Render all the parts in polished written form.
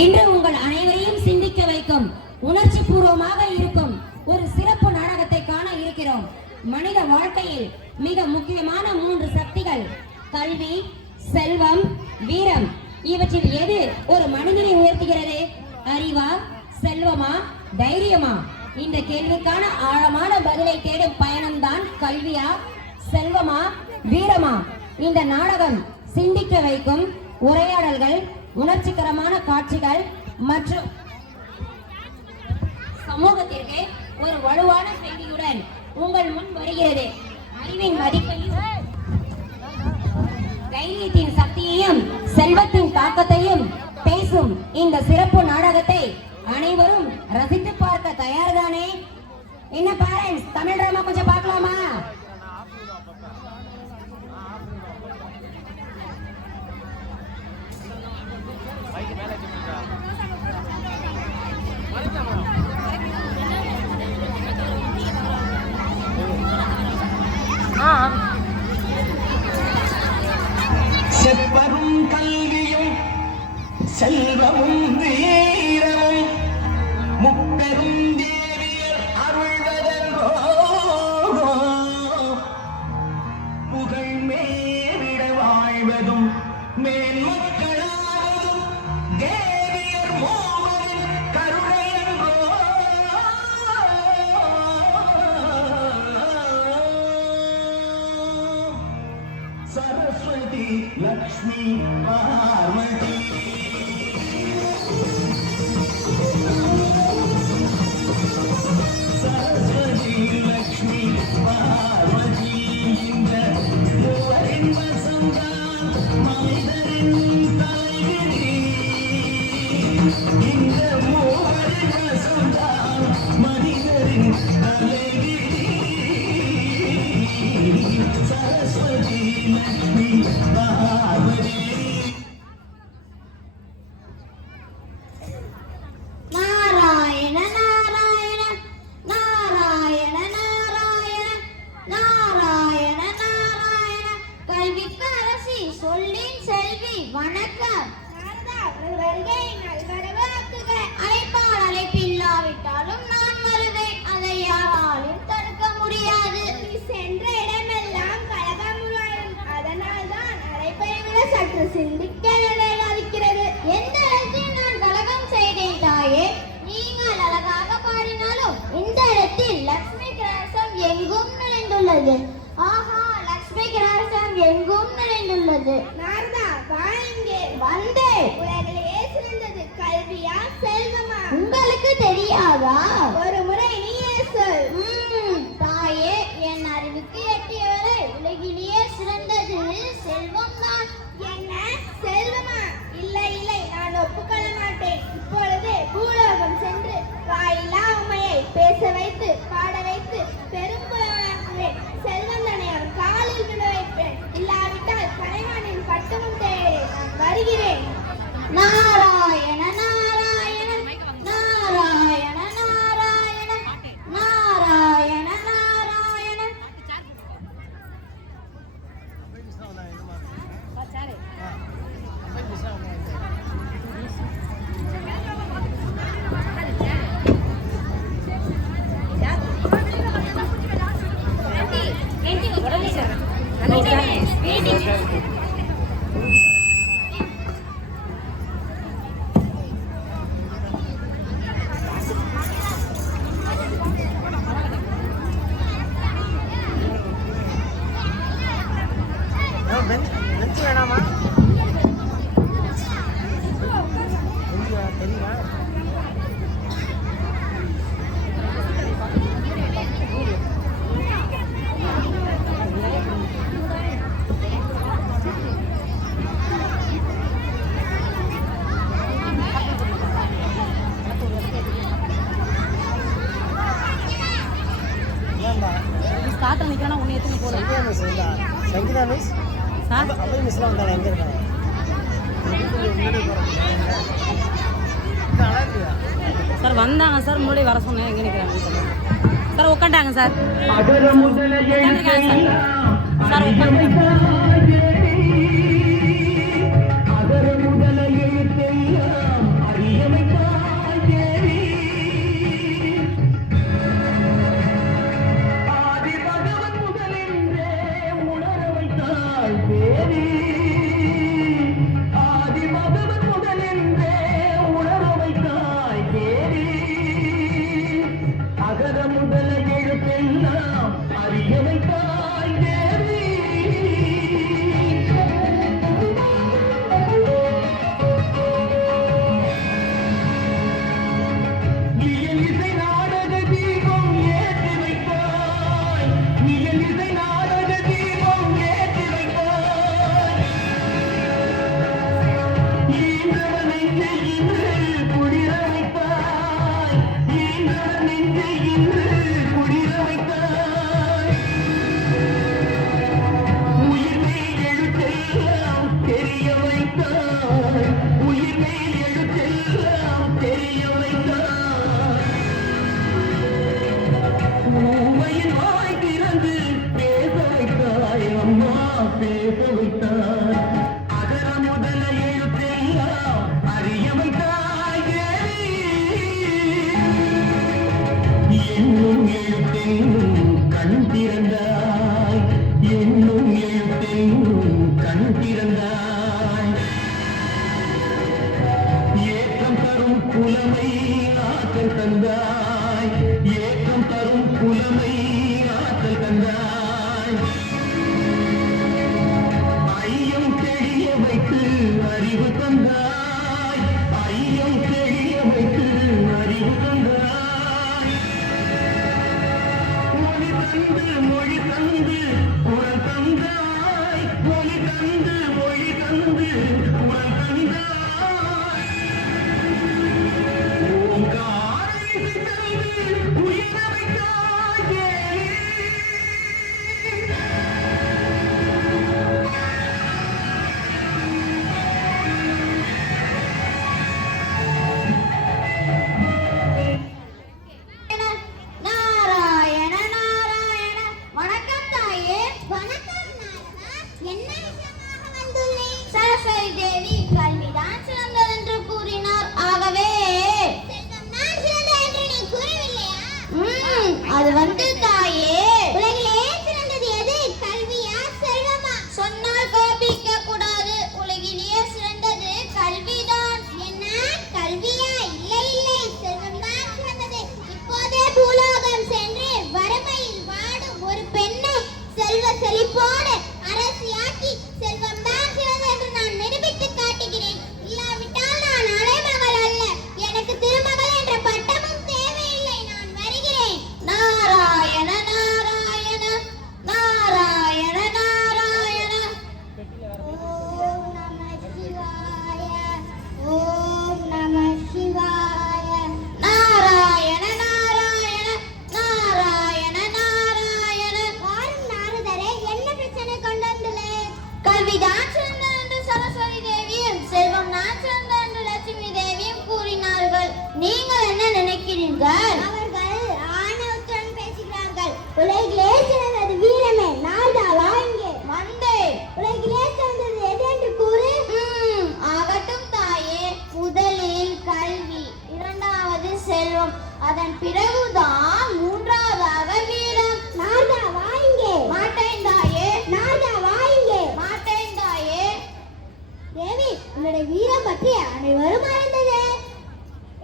இன்று உங்கள் அனைவரையும் சிந்திக்க வைக்கும் உணர்ச்சி பூர்வமாக இருக்கும் ஒரு சிறப்பு நாடகத்தை காண இருக்கிறோம். மனித வாழ்க்கையில் மிக முக்கியமான 3 சக்திகள் கல்வி, செல்வம், வீரம். இவற்றில் எது ஒரு மனிதனை உயர்த்துகிறது? அறிவா, செல்வமா, தைரியமா? இந்த கேள்விக்கான ஆழமான பதிலை தேடும் பயணம்தான் கல்வியா, செல்வமா, வீரமா? இந்த நாடகம் சிந்திக்க வைக்கும் உரையாடல்கள், உணர்ச்சிகரமான காட்சிகள் மற்றும் சமூகத்திற்கு ஒரு வலுவான செய்தியுடன் உங்கள் முன் வருகிறது. அறிவின் மதிப்பையும், தைரியத்தின் சக்தியையும், செல்வத்தின் தாக்கத்தையும் பேசும் இந்த சிறப்பு நாடகத்தை அனைவரும் ரசித்து பார்க்க தயார்தானே? என்ன பேரண்ட்ஸ், தமிழ் டிராமா கொஞ்சம் பார்க்கலாமா? செப்பரும் கல்வியும் செல்வமும் வீரமும் முப்பெரும் தேவியர் அருள்வதோ புகழ் மேவிட வாழ்வதும் மேன்மக்களாவதும் தேவியர் மோகனின் கருணையோ. சரஸ்வதி லக்ஷ்மி பார்வதி சரஸ்வதி லக்ஷ்மி பார்வதி இந்த மூவரின் வசம்தான் மனிதரின் தலைவிதி. இந்த மூவரின் வசம்தான் மனிதரின் தலைவிதி. சரஸ்வதி லக்ஷ்மி பார்வதி. நாராயண நாராயண நாராயண நாராயண நாராயண நாராயண. கல்விக்கு அரசி, சொல்லின் செல்வி, வணக்கம். அழைப்பால் அழைப்பில்லாவிட்டாலும் நான் வருவேன். அதை யாராலும் தடுக்க முடியாது. சென்ற இடமெல்லாம் கலகம் உருவாகும். அதனால்தான் அழைப்பை விட சற்று சிந்திக்க நிலையாகிறது. எந்த இடத்தில் நான் கலகம் செய்தேன் தாயே? நீங்கள் அழகாக பாடினாலும் இந்த இடத்தில் லக்ஷ்மி கலசம் எங்கும் நிறைந்துள்ளது. ஆஹா, லக்ஷ்மி கலசம் எங்கும் நிறைந்துள்ளது. நாரதா, வா இங்கே. வந்தேன். உலகிலேயே சிறந்தது கல்வியா, செல்வமா? உங்களுக்கு தெரியாதா? ஒரு முறை நீயே சொல். தாயே, என் அறிவுக்கு எட்டியவரை உலகிலேயே சிறந்தது செல்வம் தான். என்ன, செல்வமா? இல்லை இல்லை, நான் ஒப்புக்கொள்ள மாட்டேன். இப்பொழுது பூலோகம் சென்று வாயிலா உமையை பேச வைத்து பாட வைத்து பெரும் புலவனாக்குவேன். செல்வந்தனை அவர் காலில் விழ வைப்பேன். இல்லாவிட்டால் கலைவாணின் பட்டமும் தேடுகிறேன். நான் வருகிறேன். நாராயண நாராயண நாராயண நாராயண நாராயண நாராயண. வேணாமா? தெரியுமா? ஸ்டார்ட்ல நிக்கறனா உன்னை ஏத்தி போற. சங்கீதா மிஸ் சார் அப்படியே மிஸ்லாம் வந்தாங்க. எங்க இருக்காங்க? சார் வந்தாங்க சார், முன்னாடி வர சொன்னேன். எங்க நிக்கிறாங்க சார்? உட்காண்டாங்க சார். சார் உட்காந்து வைத்தாய் தேவி ஆதி மகவன் முதலென்றே உணர வைத்தாய் தேவி அகர முதல எழுத்தெல்லாம் அறிய வைத்தாய் தேவி இயலிசை நாடக தீபம் ஏற்றி வைத்தாய் இயலிசை நாடக தீபம் ஏற்றி வைத்தாய் ஈன்றவன் நெஞ்சை இன்று குளிர வைத்தாய் ஈன்றவன் நெஞ்சை இன்று குளிர வைத்தாய் உயிர்மை எழுத்தெல்லாம் தெரிய வைத்தாய் உயிர்மை எழுத்தெல்லாம் தெரிய வைத்தாய் ஊமையின் வாய் திறந்து பேச வைத்தாய் அம்மா பேச வைத்தாய் அகர முதல எழுத்தெல்லாம் அறிய வைத்தாய் தேவி என்னும் எழுத்தென்னும் கண் திறந்தாய் என்னும் எழுத்தென்னும் கண் திறந்தாய் ஏற்றம் தரும் புலமை ஆற்றல் தந்தாய் ஏற்றம் தரும் புலமை ஆற்றல் தந்தாய் ஐயம் தெளிய வைத்து அறிவு தந்தாய் ஐயம் தெளிய வைத்து அறிவு தந்தாய் மொழி தந்து குரல் தந்தாய் மொழி தந்து குரல் தந்தாய் ஓங்கார இசை தந்து உயிர வைத்தாய் தேவி. நாராயண நாராயண வணக்கம் தாயே. வணக்கம் நாரதா. என்ன விஷயமாக வந்துள்ளேன்? சரஸ்வதி தேவி கல்விதான் சிறந்தது என்று கூறினார். ஆகவே செல்வம் தான் சிறந்தது என்று நீ கூறவில்லையா? அது வந்து தாயே, உலகிலே சிறந்தது எது? கல்வியா செல்வமா? சொன்னால் கோபிக்க கூடாது. உலகிலேயே சிறந்தது கல்விதான். என்ன கல்வியா? இல்லை இல்லை, செல்வம் தான் சிறந்தது. இப்போதே பூலோகம் சென்று வறுமையில் வாடும் ஒரு பெண்ணை செல்வ செழிப்போடு அரசியாக்கி செல்வம் தான் சிறந்தது என்று நான் நிரூபித்து காட்டுகிறேன். இல்லாவிட்டால் நான் அலைமகள் அல்ல. எனக்கு திருமகள் என்ற பட்டமும் தேவையில்லை. நான் வருகிறேன். நாராயண நாராயண நாராயண நாராயண ஓம் நம சிவாய ஓம் நம சிவாய நாராயண நாராயண நாராயண நாராயண. வாரும் நாரதரே, என்ன பிரச்சனை கொண்டு வந்துள்ளே? கல்விதான் சிறந்தது என்று சரஸ்வதி தேவியும் செல்வம் தான் சிறந்தது என்று லட்சுமி தேவியும் கூறினார்கள். நீங்கள் என்ன நினைக்கிறீர்கள்? அவர்கள் ஆணவத்துடன் பேசுகிறார்கள். உலகிலே சிறந்தது வீரமே. நார்தாவா இங்கே வந்தே. உலகிலே சிறந்தது எது என்று கூறு. ஆகட்டும் தாயே. முதலில் கல்வி, இரண்டாவது செல்வம், அதன் பிறகுதான் மூன்றாவதாக வீரம். நார்தாவா இங்கே மாட்டேன் தாயே. நார்தாவா இங்கே மாட்டேன் தாயே. தேவி, உன்னுடைய வீரம் பற்றி அனைவரும் அறிந்ததே.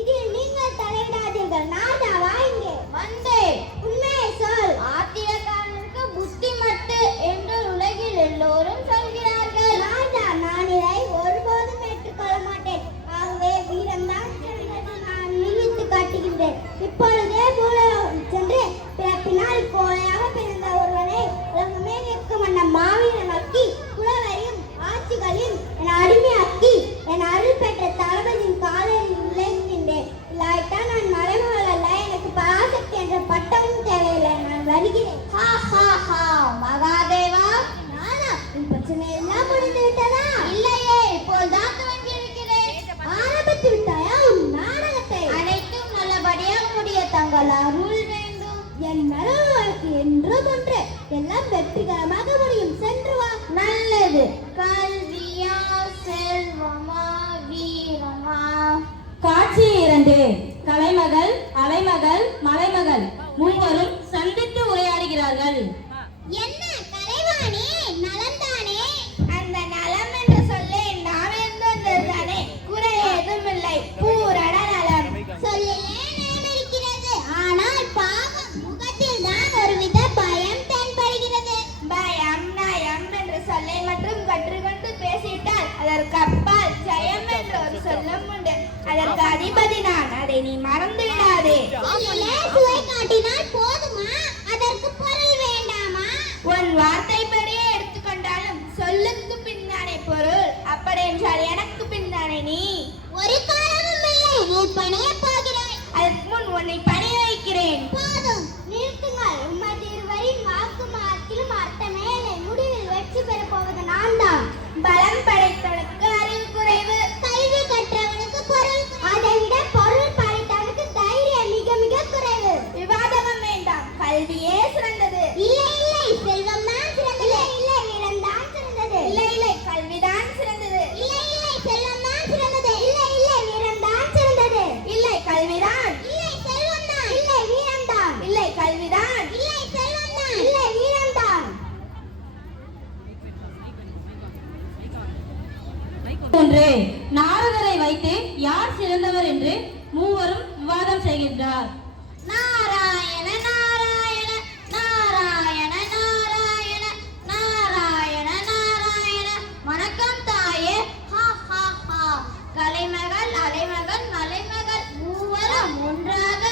இதில் நீங்கள் தலையிடாதீர்கள். நார்தாவா இங்கே வந்தே. உண்மையை சொல். ஆத்திரக்காரனுக்கு புத்தி மட்டு என்று உலகில் எல்லோரும் சொல்கிறார்கள். நார்தா, நான் இதை ஒருபோதும் ஏற்றுக்கொள்ள மாட்டேன். ஆகவே வீரம் தான் சிறந்தது. நான் நிரூபித்து காட்டுகின்றேன். இப்பொழுதே பூலோகம் சென்று பிறப்பினால் கோழையாக பிறந்த ஒருவனை உலகமே நிற்கும் வண்ண மாவீரனாக்கி புலவரையும் ஆட்சிகளையும் என் அடிமையாக்கி என் அருள் பெற்ற தளபதியின் காலில் விளைகின்றேன். இல்லாவிட்டால் நான் மலைமகள் அல்ல. எனக்கு பராசக்தி என்ற பட்டமும் தேவையில்லை. நான் வருகிறேன். ஹா ஹா ஹா. மகாதேவா, நானா? உன் பிரச்சனை எல்லாம் முடிந்து விட்டதா? இல்லையே, இப்போதுதான் துவங்கி இருக்கிறேன். ஆரம்பித்து விட்டாயா உன் நாடகத்தை? அனைத்தும் நல்லபடியாக முடிய தங்கள் அருள் வேண்டும். என் நலவு வாழ்க்கை என்றும் ஒன்று. எல்லாம் வெற்றிகரமாக முடியும். சென்று வா. நல்லது. கல்வியா செல்வமா வீரமா? காட்சி 2. கலைமகள், அலைமகள், மலைமகள் மூவரும் சந்தித்து உரையாடுகிறார்கள். என்ன கலைவாணி, நலந்தானே? பற்று கொண்டு பேசிவிட்டால் அதற்கு அப்பால் ஜெயம் என்ற ஒரு சொல்லும் உண்டு. அதற்கு அதிபதி நான், அதை நீ மறந்து விடாதே. சுவை காட்டினால் போதுமா? அதற்கு பொருள் வேண்டாமா? உன் வார்த்தைப்படியே எடுத்துக்கொண்டாலும் சொல்லுக்கு பின்னானே பொருள். அப்படி என்றால் எனக்கு பின்னானே நீ. ஒரு காரணமும் இல்லை, நீ பணிய போகிறாய். அதற்கு முன் உன்னை பணிய வைக்கிறேன். போதும், நிறுத்துங்கள். உமது இருவரின் வாக்கு மாத்திலும் அர்த்தமே இல்லை. முடிவில் வெற்றி பெற போவது நான் தான். பலம் படைத்தவனுக்கு அறிவு குறைவு, கல்வி கற்றவனுக்கு பொருள், அதை விட பொருள் படைத்தவனுக்கு தைரியம் மிக மிக குறைவு. விவாதமும் வேண்டாம், கல்வியே சிறந்தது. இல்லை இல்லை, செல்வம் தான் சிறந்தது. இல்லை வீரம் தான் சிறந்தது. இல்லை இல்லை, கல்விதான் சிறந்தது. இல்லை இல்லை, செல்வம் தான் சிறந்தது. இல்லை இல்லை, வீரம் தான் சிறந்தது. இல்லை கல்விதான். இல்லை செல்வம் தான். இல்லை வீரம் தான். இல்லை கல்விதான். இல்லை செல்வம் தான். இல்லை வீரம் தான். ஒன்று, நாரதரை வைத்து யார் சிறந்தவர் என்று மூவரும் விவாதம் செய்கின்றார். நாராயண நாராயண நாராயண நாராயண நாராயண நாராயண. வணக்கம் தாயே. ஹா ஹா ஹா. கலைமகள் அலைமகள் மலைமகள் மூவரும் ஒன்றாக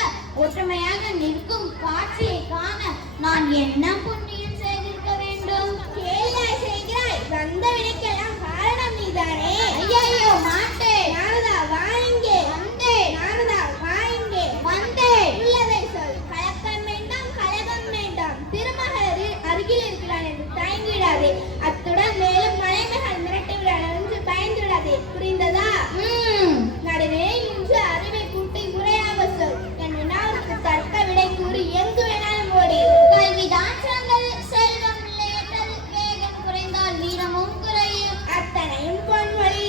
ஒற்றுமையாக நிற்கும் காட்சியை காண நான் என்ன புண்ணியம் செய்திருக்க வேண்டும்? கேள்வியாய் செய்கிறாய். வந்த வினைக்கெல்லாம் காரணம் நீதானே. ஐயோ மாட்டேன். நாரதா வா இங்கே. வந்தேன். நாரதா வா இங்கே. வந்தேன். உள்ளதை சொல். கலக்கம் வேண்டாம், கலகம் வேண்டாம். திருமகள் அருகில் இருக்கிறான் என்று தயங்கி விடாதே. அத்துடன் மேலும் மலைமகள் மிரட்டி விடாது என்று பயந்து விடாதே. புரிந்ததா? நடுவே இன்று அறிவை கூட்டி முறையாக சொல். என் வினாவுக்கு தர்க்க விடை கூறி எங்கு வேணாலும் ஓடி. கல்விதான் சிறந்தது. செல்வம் இல்லை என்றது. வேகம் குறைந்தால் வீரமும் குறையும். அத்தனையும் பொன்மொழி.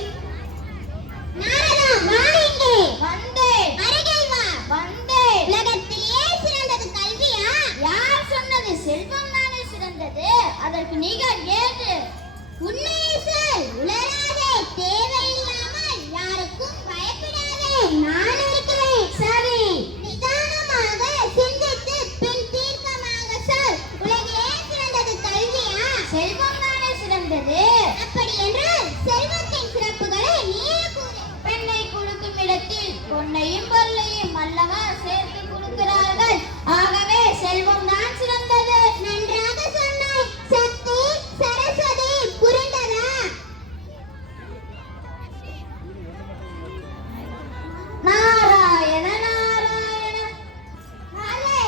நாரதா வா இங்கே. வந்தேன். அருகில் வா. வந்தேன். உலகத்திலேயே சிறந்தது கல்வியா? யார் சொன்னது? செல்வம் தானே சிறந்தது. அதற்கு நிகர் ஏது? உண்மையை சொல். உளராதே. தேவையில்லாமல் யாருக்கும் பயப்படாதே. நான் இருக்கிறேன். சரி. நிதானமாக சிந்தித்து பின் தீர்க்கமாக சொல். உலகிலே சிறந்தது கல்வியா? செல்வம் தானே சிறந்தது. அப்படி என்றால் செல்வத்தின் சிறப்புகளை நீயே கூறு. பெண்ணை கொடுக்கும் இடத்தில் பொன்னையும் பொருளையும் அல்லவா சேர்த்து கொடுக்கிறார்கள். ஆகவே செல்வம் தான் சிறந்தது. நன்றாக சொன்னாய். சக்தி சரஸ்வதி. புரிந்ததா? நாராயண நாராயண.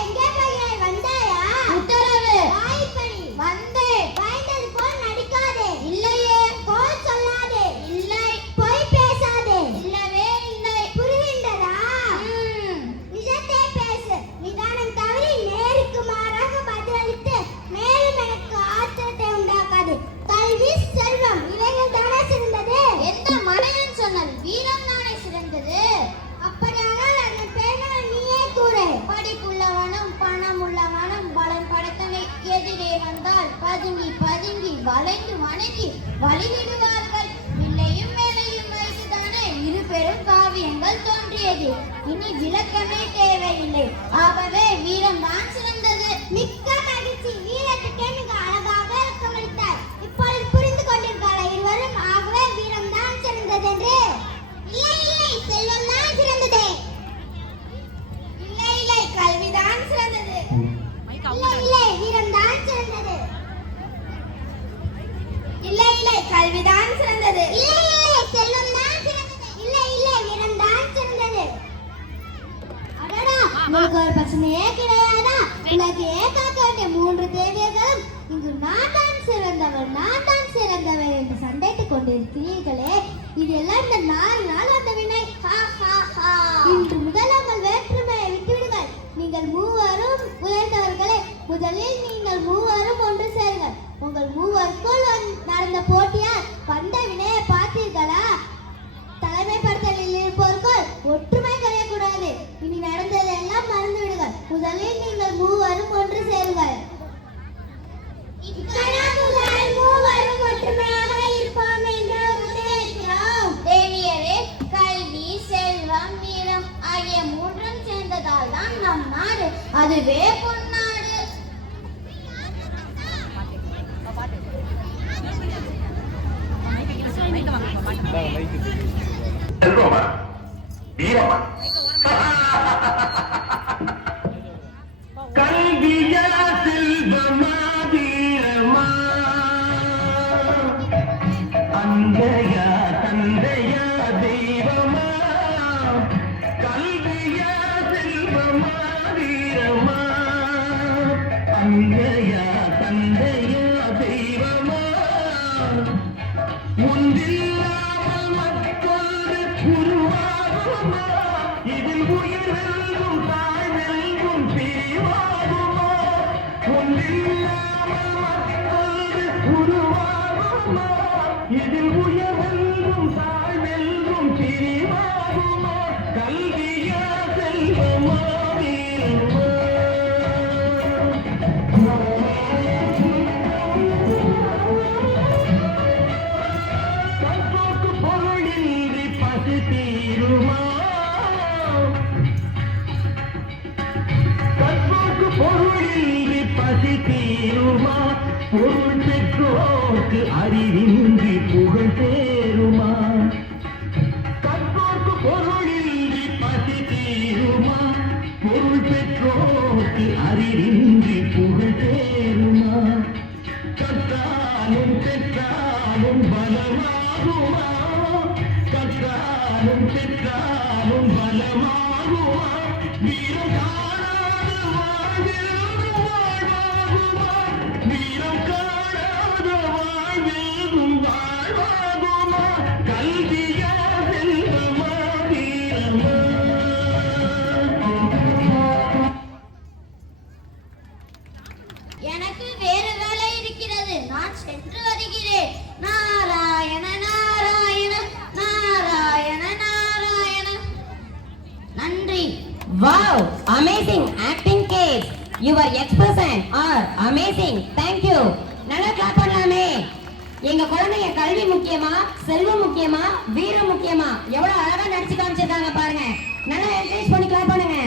எங்கே போகிறாய்? வந்தாயா? உத்தரவு. வாய்ப்படி. வந்தேன். வாய்ந்தது போல் நடிக்காதே. இல்லையே. போல் சொல்லாதே. இல்லை. பொய் பேசாதே. இல்லவே இல்லை. புரிகின்றதா? நிஜத்தை பேசு. நிதானம் தவறி நேருக்கு மாறாக பதிலளித்து மேலும் எனக்கு ஆத்திரத்தை உண்டாக்காது. கல்வி செல்வம் இவைகள் தானே சிறந்தது. எந்த மனிதன் சொன்னது? வீரம் தானே சிறந்தது. அப்படியானால் அந்த பெண்கள் நீயே கூறு. படிப்புள்ளவனும் பணம் உள்ளவனும் பலன் படைத்தனை எதிரே வந்தால் பதுங்கி பதுங்கி வளைந்து வணங்கி வழிவிடுவார்கள். வில்லையும் மேலையும் வைத்துதானே இரு பெரும் காவியங்கள் தோன்றியது. இனி விளக்கமே தேவையில்லை. ஆகவே வீரம் தான் சிறந்தது. மிக்க மகிழ்ச்சி. வீரத்துக்கே மிக அழகாக விளக்கமளித்தார். இப்பொழுது புரிந்து கொண்டிருக்காள இருவரும். ஆகவே வீரம் தான் சிறந்தது என்று. இல்லை இல்லை, செல்வம் தான் சிறந்தது. இல்லை இல்லை, கல்விதான் சிறந்தது. இல்லை இல்லை, வீரம் தான் சிறந்தது. இல்லை இல்லை, கல்விதான் சிறந்தது. இல்லை இல்லை, செல்வம் தான் சிறந்தது. இல்லை இல்லை, வீரம் தான் சிறந்தது. அடடா, உங்களுக்கு ஒரு பிரச்சனையே கிடையாதா? உனக்கு ஏகாக்க வேண்டிய 3 தேவியர்களும் இங்கு நான் தான் சிறந்தவர், நான் தான் சிறந்தவர் என்று சண்டையிட்டுக் கொண்டிருக்கிறீர்களே, இது எல்லாம் இந்த 4 நாள் வந்த வினை. இன்று முதல் உங்கள் வேற்றுமையை விட்டுவிடுங்கள். நீங்கள் மூவரும் உயர்ந்தவர்களே. முதலில் நீங்கள் மூவரும் ஒன்று சேருங்கள். உங்கள் மூவருக்குள் நடந்த போட்டியால் வந்த வினையை பார்த்தீர்களா? தலைமைப்படுத்தலில் இருப்பவர்கள் ஒற்றுமை கரையக்கூடாது. இனி நடந்ததெல்லாம் மறந்து விடுங்கள். முதலில் நீங்கள் மூவரும் ஒன்று சேருங்கள். மூவரும் ஒற்றுமையாக இருப்போம் என்று உத்தேசிக்கிறோம். தேவியரே, கல்வி செல்வம் வீரம் ஆகிய 3ம் சேர்ந்ததால் தான் நம் நாடு. அதுவே பொன்னாடு. செல்வமா வீரமா கல்வியா செல்வமா வீரமா அந்தையா தந்தையா தெய்வமா கல்வியா செல்வமா வீரமா அந்தையா தந்தையா தெய்வமா ஒன்றில்லாமல் மற்றொன்று உருவாகுமா இதில் உயிரெல்லும் தாழ்வெல்லும் பிரிவாகுமா ஒன்றில்லாமல் மற்றொன்று உருவாகுமா இதில் உயிரெல்லும் தாழ்வெல்லும் பிரிவாகுமா கல்வியா செல்வமா வீரமா கற்போக்கு பொருளின்றி பசி தீருமா கற்போக்கு பொருளின்றி பசி தீருமா பொருள் பெற்றோர்க்கு அறிவின்றி புகழ் சேருமா கற்போக்கு பொருளின்றி பசி தீருமா பொருள் பெற்றோர்க்கு அறிவின்றி புகழ் சேருமா கற்றாலும் பெற்றாலும் பலமாகுமா கற்றாலும் பெற்றாலும் பலமாகுமா வீரம் காணாத வாழ்வெல்லும் வாழ்வாகுமா வீரம் காணாத வாழ்வெல்லும் வாழ்வாகுமா கல்வியா செல்வமா வீரமா எனக்கு வேறு வேலை இருக்கிறது, நான் சென்று வருகிறேன். நாராயண நாராயண நாராயண நாராயண. நன்றி. Wow, amazing acting guys. Your expression are amazing. Thank you. நல்லா கிளாப் பண்ணலாமே. எங்க குழந்தைங்க கல்வி முக்கியமா, செல்வம் முக்கியமா, வீரம் முக்கியமா, எவ்வளவு அழகா நடிச்சு காமிச்சிருக்காங்க பாருங்க. நல்லா என்கரேஜ் பண்ணி கிளாப் பண்ணுங்க.